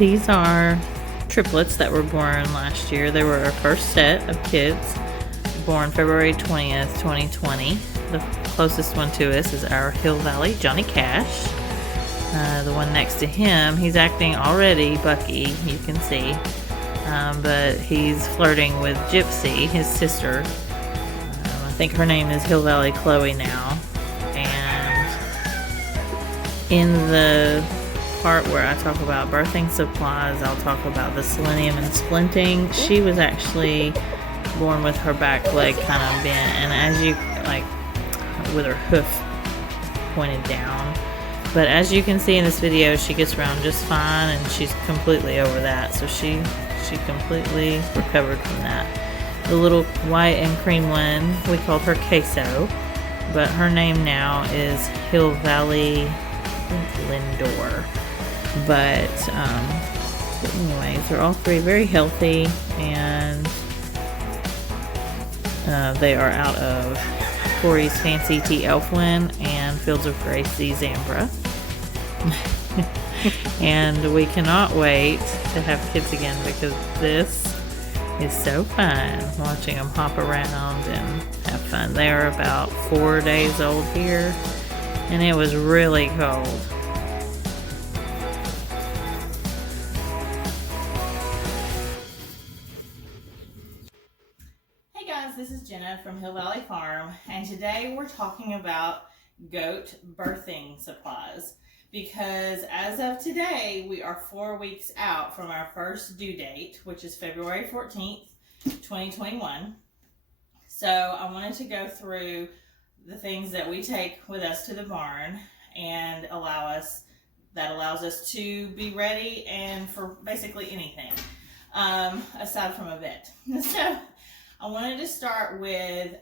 These are triplets that were born last year. They were our first set of kids, born February 20th, 2020. The closest one to us is our Hill Valley Johnny Cash. The one next to him, he's acting already Bucky, you can see. But he's flirting with Gypsy, his sister. I think her name is Hill Valley Chloe now. And in the part where I talk about birthing supplies, I'll talk about the selenium and splinting. She was actually born with her back leg kind of bent, and as you with her hoof pointed down. But as you can see in this video, she gets around just fine, and she's completely over that. So she completely recovered from that. The little white and cream one, we called her Queso, but her name now is Hill Valley, I think Lindor. But anyways, they're all three very healthy, and they are out of Corey's Fancy Tea Elfwin and Fields of Grace Z Zambra. And we cannot wait to have kids again because this is so fun, watching them hop around and have fun. They are about 4 days old here, and it was really cold. Hey guys, this is Jenna from Hill Valley Farm, and today we're talking about goat birthing supplies. Because as of today, we are 4 weeks out from our first due date, which is February 14th, 2021. So I wanted to go through the things that we take with us to the barn and allows us to be ready and for basically anything, aside from a vet. So I wanted to start with,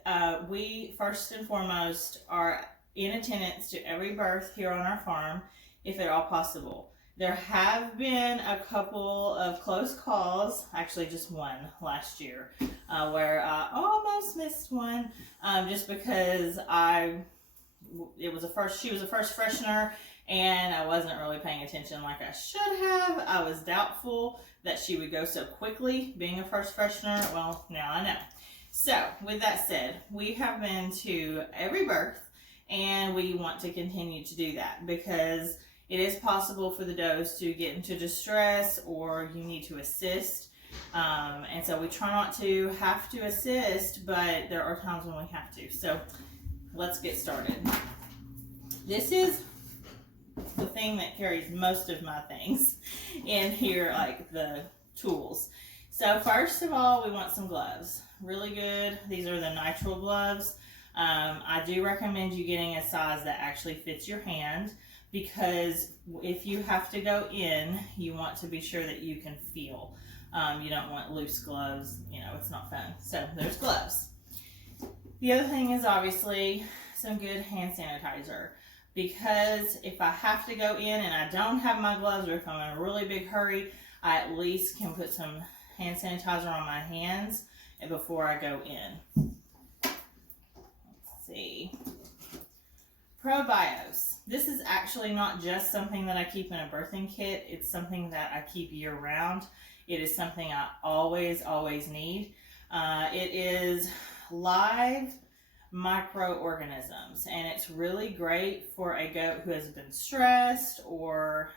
we first and foremost are in attendance to every birth here on our farm, if at all possible. There have been a couple of close calls, actually just one last year, where I almost missed one, just because she was a first freshener, and I wasn't really paying attention like I should have. I was doubtful that she would go so quickly, being a first freshener. Well, now I know. So, with that said, we have been to every birth, and we want to continue to do that because it is possible for the does to get into distress, or you need to assist. And so we try not to have to assist, but there are times when we have to. So let's get started. This is the thing that carries most of my things in here, like the tools. So first of all, we want some gloves. Really good. These are the nitrile gloves. I do recommend you getting a size that actually fits your hand, because if you have to go in, you want to be sure that you can feel. You don't want loose gloves, it's not fun. So there's gloves. The other thing is obviously some good hand sanitizer, because if I have to go in and I don't have my gloves, or if I'm in a really big hurry, I at least can put some hand sanitizer on my hands before I go in. Let's see. Probios. This is actually not just something that I keep in a birthing kit. It's something that I keep year round. It is something I always need. It is live microorganisms, and it's really great for a goat who has been stressed or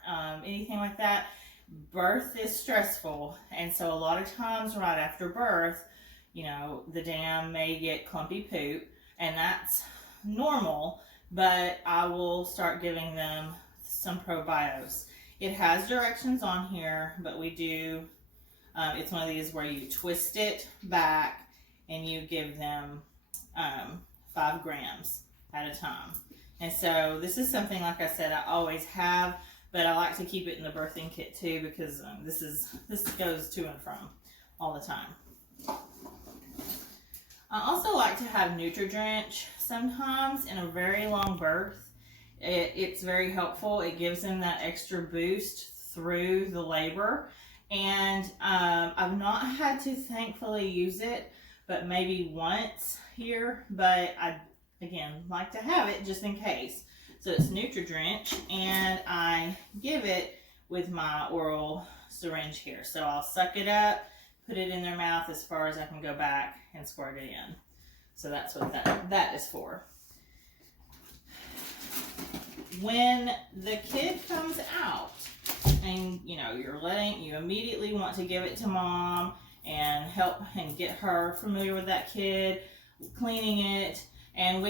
anything like that. Birth is stressful, and so a lot of times right after birth, the dam may get clumpy poop, and that's normal. But I will start giving them some probios. It has directions on here, but we do, it's one of these where you twist it back and you give them 5 grams at a time. And so this is something, like I said, I always have, but I like to keep it in the birthing kit too, because this goes to and from all the time. I also like to have Nutri-Drench sometimes in a very long birth. It's very helpful. It gives them that extra boost through the labor. And I've not had to thankfully use it, but maybe once here. But I, again, like to have it just in case. So it's Nutri-Drench, and I give it with my oral syringe here. So I'll suck it up, put it in their mouth as far as I can go back, and squirt it in. So that's what that is for. When the kid comes out and you immediately want to give it to mom and help and get her familiar with that kid, cleaning it, and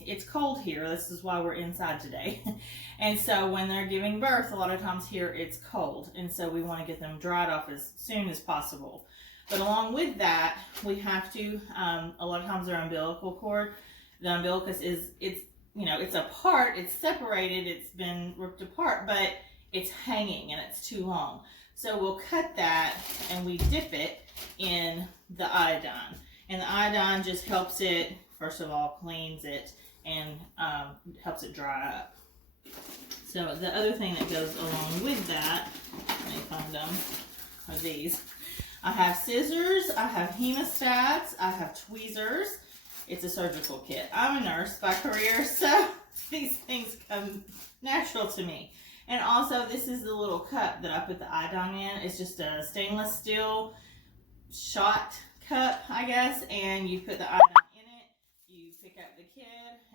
it's cold here. This is why we're inside today. And so when they're giving birth, a lot of times here it's cold. And so we want to get them dried off as soon as possible. But along with that, we have to, a lot of times their umbilical cord, the umbilicus it's apart, it's separated, it's been ripped apart, but it's hanging and it's too long. So we'll cut that and we dip it in the iodine. And the iodine just helps it, first of all, cleans it and helps it dry up. So the other thing that goes along with that, let me find them, are these. I have scissors, I have hemostats, I have tweezers. It's a surgical kit. I'm a nurse by career, so these things come natural to me. And also, this is the little cup that I put the iodine in. It's just a stainless steel shot cup, I guess, and you put the iodine in it. You pick up the kid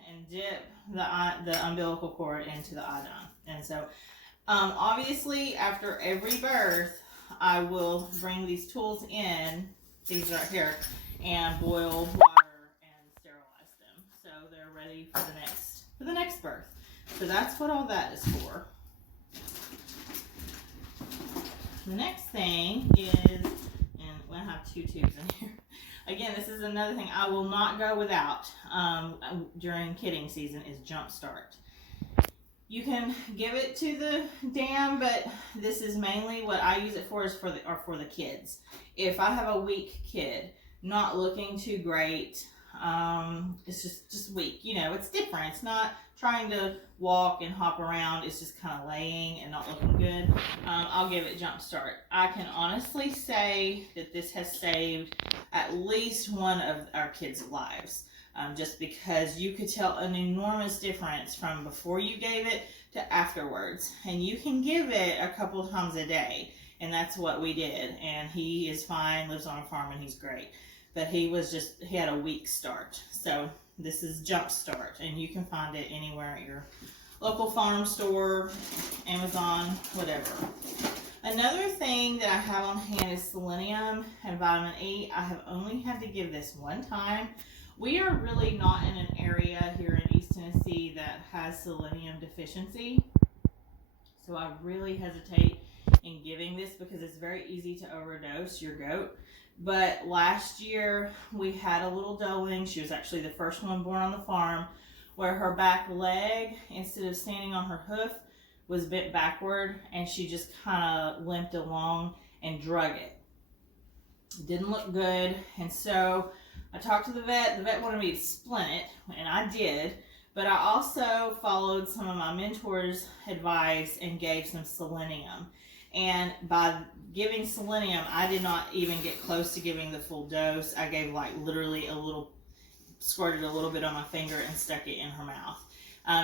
and dip the umbilical cord into the iodine. And so, obviously, after every birth, I will bring these tools in, these right here, and boil water and sterilize them so they're ready for the next birth. So that's what all that is for. The next thing is, and I have 2 tubes in here. Again, this is another thing I will not go without during kidding season is Jump Start. You can give it to the dam, but this is mainly what I use it for is for the kids. If I have a weak kid, not looking too great, it's just weak. It's different. It's not trying to walk and hop around. It's just kind of laying and not looking good. I'll give it Jump Start. I can honestly say that this has saved at least one of our kids' lives. Just because you could tell an enormous difference from before you gave it to afterwards. And you can give it a couple times a day. And that's what we did. And he is fine, lives on a farm, and he's great. But he had a weak start. So this is Jump Start. And you can find it anywhere at your local farm store, Amazon, whatever. Another thing that I have on hand is selenium and vitamin E. I have only had to give this one time. We are really not in an area here in East Tennessee that has selenium deficiency. So I really hesitate in giving this because it's very easy to overdose your goat. But last year we had a little doeling. She was actually the first one born on the farm where her back leg, instead of standing on her hoof, was bent backward and she just kind of limped along and drug it. It didn't look good, and so I talked to the vet. The vet wanted me to splint it, and I did, but I also followed some of my mentor's advice and gave some selenium. And by giving selenium, I did not even get close to giving the full dose. I gave literally squirted a little bit on my finger and stuck it in her mouth.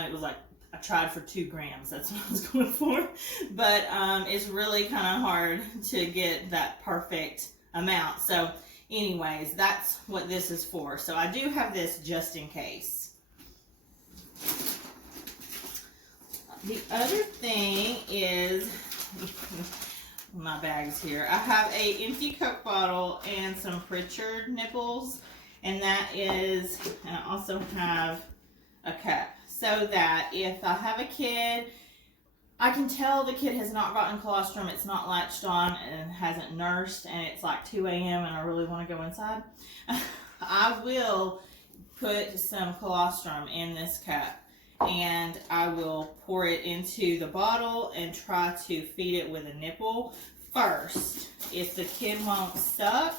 It was I tried for 2 grams. That's what I was going for. But it's really kind of hard to get that perfect amount. So anyways, that's what this is for. So I do have this just in case. The other thing is, my bag's here. I have a empty Coke bottle and some Pritchard nipples. And that is, and I also have a cup. So that if I have a kid, I can tell the kid has not gotten colostrum, it's not latched on and hasn't nursed, and it's like 2 a.m. and I really want to go inside. I will put some colostrum in this cup and I will pour it into the bottle and try to feed it with a nipple first. If the kid won't suck,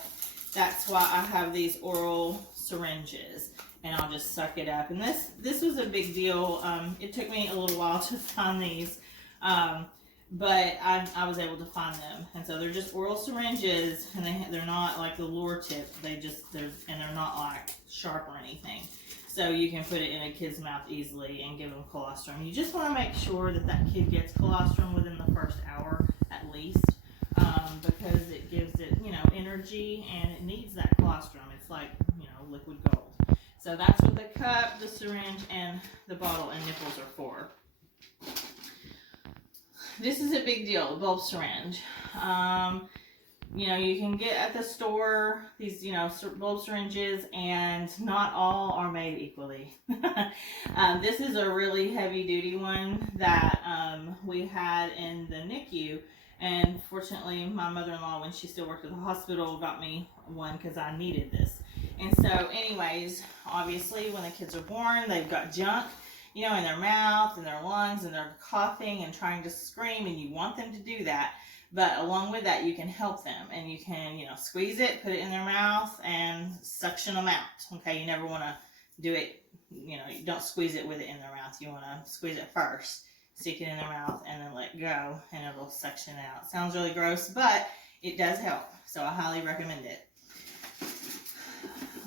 that's why I have these oral syringes. And I'll just suck it up. And this was a big deal. It took me a little while to find these. But I was able to find them. And so they're just oral syringes, and they're not like the lure tip. They're not like sharp or anything. so you can put it in a kid's mouth easily and give them colostrum. You just want to make sure that that kid gets colostrum within the first hour at least, because it gives it, you know, energy, and it needs that colostrum. It's like, you know, liquid gold. So that's what the cup, the syringe, and the bottle and nipples are for. This is a big deal, bulb syringe. You know, you can get at the store these, you know, bulb syringes, and not all are made equally. This is a really heavy duty one that we had in the NICU, and fortunately my mother-in-law, when she still worked at the hospital, got me one because I needed this. And so anyways, obviously when the kids are born, they've got junk, you know, in their mouth and their lungs, and they're coughing and trying to scream, and you want them to do that. But along with that, you can help them, and you can, you know, squeeze it, put it in their mouth, and suction them out. Okay, you never want to do it, you know, you don't squeeze it with it in their mouth. You want to squeeze it first, stick it in their mouth, and then let go, and it'll suction it out. Sounds really gross, but it does help, so I highly recommend it.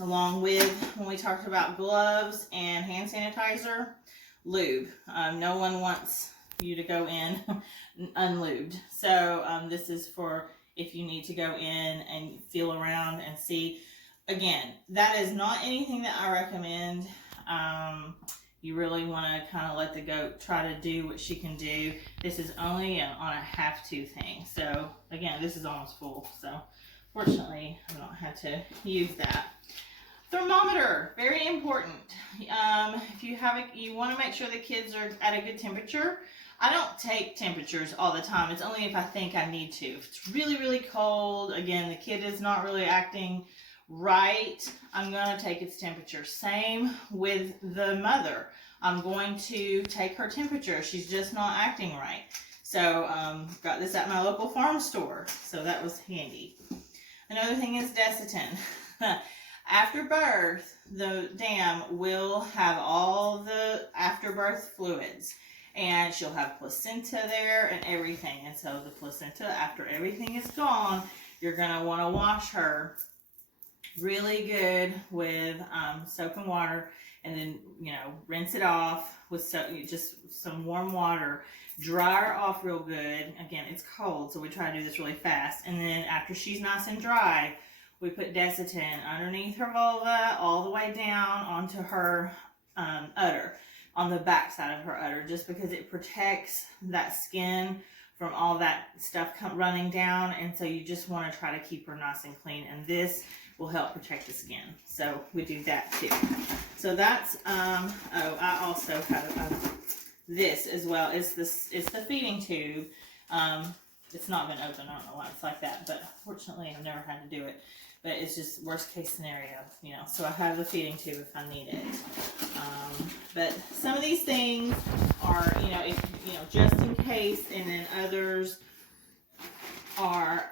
Along with, when we talked about gloves and hand sanitizer, lube. No one wants you to go in unlubed. So this is for if you need to go in and feel around and see. Again, that is not anything that I recommend. You really want to kind of let the goat try to do what she can do. This is only on a have-to thing. So again, this is almost full. So fortunately, I don't have to use that. Thermometer, very important. If you have you want to make sure the kids are at a good temperature. I don't take temperatures all the time. It's only if I think I need to. If it's really, really cold, again, the kid is not really acting right, I'm going to take its temperature. Same with the mother. I'm going to take her temperature. She's just not acting right. So, got this at my local farm store. So that was handy. Another thing is Desitin. After birth, the dam will have all the afterbirth fluids. And she'll have placenta there and everything. And so the placenta, after everything is gone, you're going to want to wash her really good with soap and water. And then, you know, rinse it off with just some warm water. Dry her off real good. Again, it's cold, so we try to do this really fast. And then after she's nice and dry, we put Desitin underneath her vulva, all the way down onto her udder, on the back side of her udder, just because it protects that skin from all that stuff running down. And so you just want to try to keep her nice and clean, and this will help protect the skin. So we do that too. So that's oh, I also have this as well. It's the feeding tube. It's not been open. I don't know why it's like that, but fortunately I've never had to do it. But it's just worst case scenario, you know. So I have the feeding tube if I need it. But some of these things are, you know, if you know, just in case, and then others are,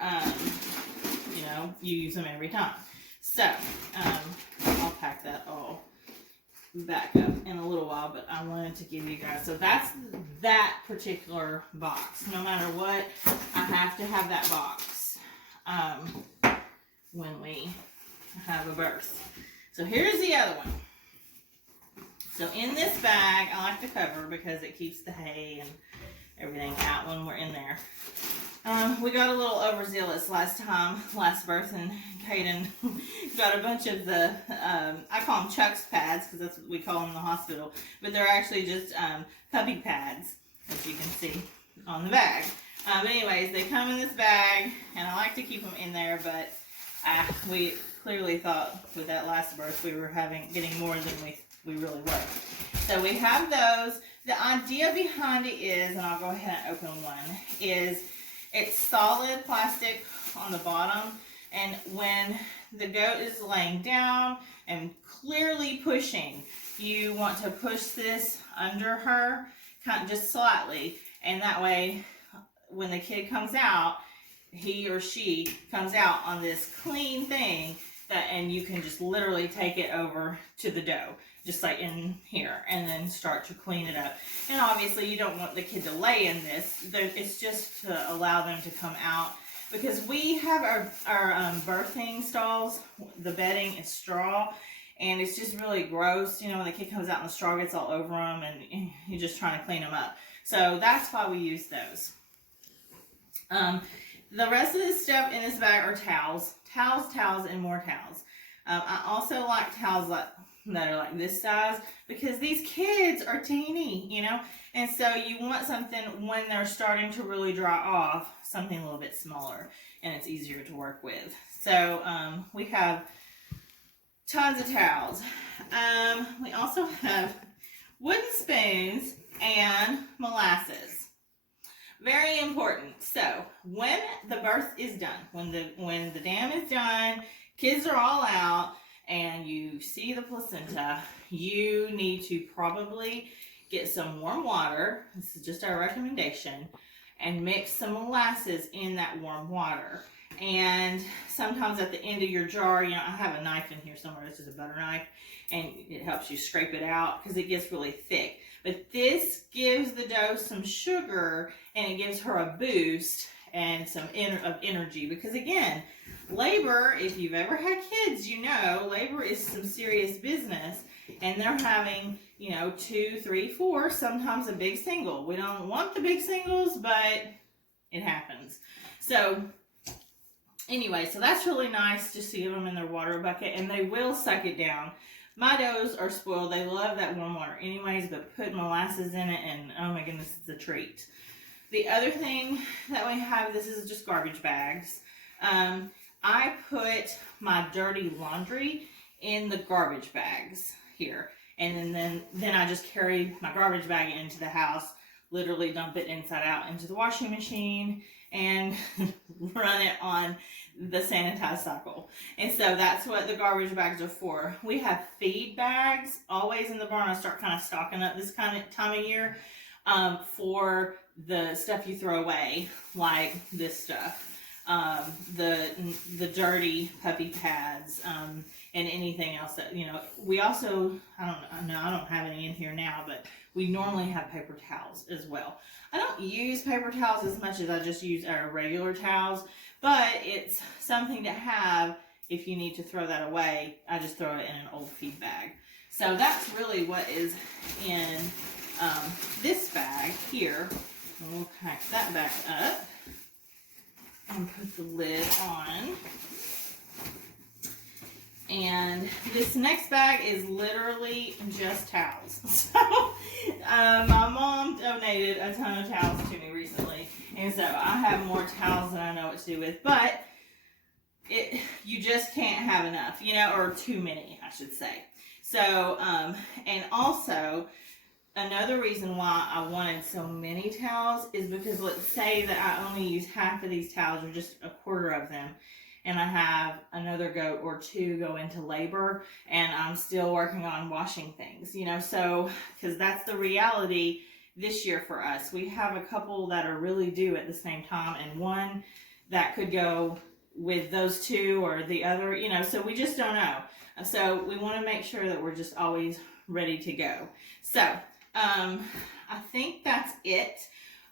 you know, you use them every time. So I'll pack that all back up in a little while, but I wanted to give you guys. So that's that particular box. No matter what, I have to have that box. When we have a birth. So here's the other one. So in this bag, I like the cover because it keeps the hay and everything out when we're in there. We got a little overzealous last birth, and Kaden got a bunch of the, I call them Chuck's pads because that's what we call them in the hospital, but they're actually just puppy pads, as you can see on the bag. But anyways, they come in this bag, and I like to keep them in there, but we clearly thought with that last birth we were getting more than we really were. So we have those. The idea behind it is, and I'll go ahead and open one, is it's solid plastic on the bottom, and when the goat is laying down and clearly pushing, you want to push this under her, kind of just slightly, and that way when the kid comes out, he or she comes out on this clean thing, and you can just literally take it over to the dough, just like in here, and then start to clean it up. And obviously you don't want the kid to lay in this. It's just to allow them to come out, because we have our birthing stalls, the bedding is straw, and it's just really gross, you know, when the kid comes out and the straw gets all over them and you're just trying to clean them up. So that's why we use those. The rest of the stuff in this bag are towels, and more towels. I also like towels that are like this size, because these kids are teeny, you know, and so you want something when they're starting to really dry off, something a little bit smaller, and it's easier to work with. So we have tons of towels. We also have wooden spoons and molasses. Very important. So when the birth is done, when the dam is done, kids are all out, and you see the placenta, you need to probably get some warm water. This is just our recommendation, and mix some molasses in that warm water. And sometimes at the end of your jar, you know, I have a knife in here somewhere. This is a butter knife, and it helps you scrape it out because it gets really thick. But this gives the dough some sugar, and it gives her a boost and some energy. Because again, labor, if you've ever had kids, you know, labor is some serious business, and they're having, you know, 2, 3, 4, sometimes a big single. We don't want the big singles, but it happens. So anyway, so that's really nice just to give them in their water bucket, and they will suck it down. My doughs are spoiled. They love that warm water anyways, but put molasses in it, and oh my goodness, it's a treat. The other thing that we have, this is just garbage bags. I put my dirty laundry in the garbage bags here, and then I just carry my garbage bag into the house, literally dump it inside out into the washing machine, and run it on the sanitized cycle. And so that's what the garbage bags are for. We have feed bags always in the barn. I start kind of stocking up this kind of time of year for the stuff you throw away, like this stuff. The dirty puppy pads, and anything else that, you know, we also, I don't have any in here now, but we normally have paper towels as well. I don't use paper towels as much as I just use our regular towels, but it's something to have if you need to throw that away. I just throw it in an old feed bag. So that's really what is in this bag here. And we'll pack that back up and put the lid on. And this next bag is literally just towels. So my mom donated a ton of towels to me recently, and so I have more towels than I know what to do with. But you just can't have enough, you know, or too many, I should say. So and also another reason why I wanted so many towels is because let's say that I only use half of these towels, or just a quarter of them, and I have another goat or two go into labor, and I'm still working on washing things, you know, so, because that's the reality this year for us. We have a couple that are really due at the same time, and one that could go with those two or the other, you know, so we just don't know. So we want to make sure that we're just always ready to go. So I think that's it.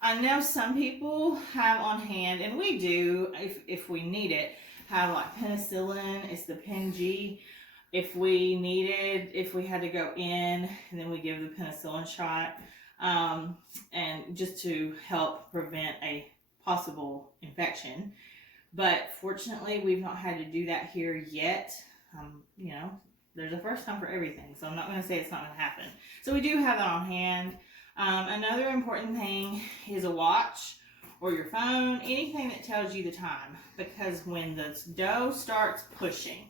I know some people have on hand, and we do, if we need it, have like penicillin. It's the Pen-G. If we had to go in, and then we give the penicillin shot, and just to help prevent a possible infection. But fortunately, we've not had to do that here yet. You know, there's a first time for everything, so I'm not going to say it's not going to happen. So we do have it on hand. Another important thing is a watch or your phone, anything that tells you the time, because when the dough starts pushing,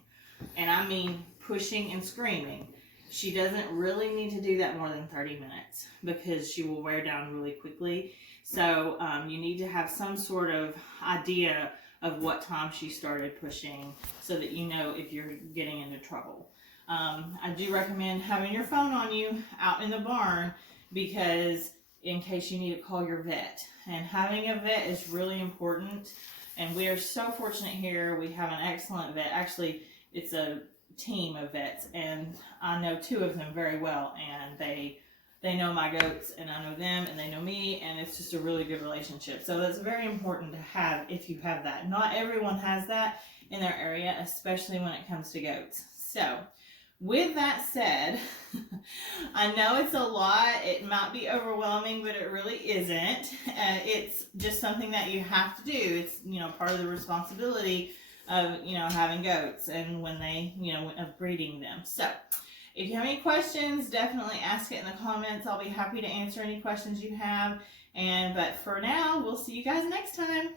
and I mean pushing and screaming, she doesn't really need to do that more than 30 minutes because she will wear down really quickly. So you need to have some sort of idea of what time she started pushing so that you know if you're getting into trouble. I do recommend having your phone on you out in the barn, because in case you need to call your vet. And having a vet is really important. And we are so fortunate here. We have an excellent vet. Actually, it's a team of vets, and I know 2 of them very well, and they know my goats, and I know them, and they know me, and it's just a really good relationship. So that's very important to have if you have that. Not everyone has that in their area, especially when it comes to goats. So With that said, I know it's a lot. It might be overwhelming, but it really isn't. It's just something that you have to do. It's, part of the responsibility of, having goats and when they, of breeding them. So if you have any questions, definitely ask it in the comments. I'll be happy to answer any questions you have. But for now, we'll see you guys next time.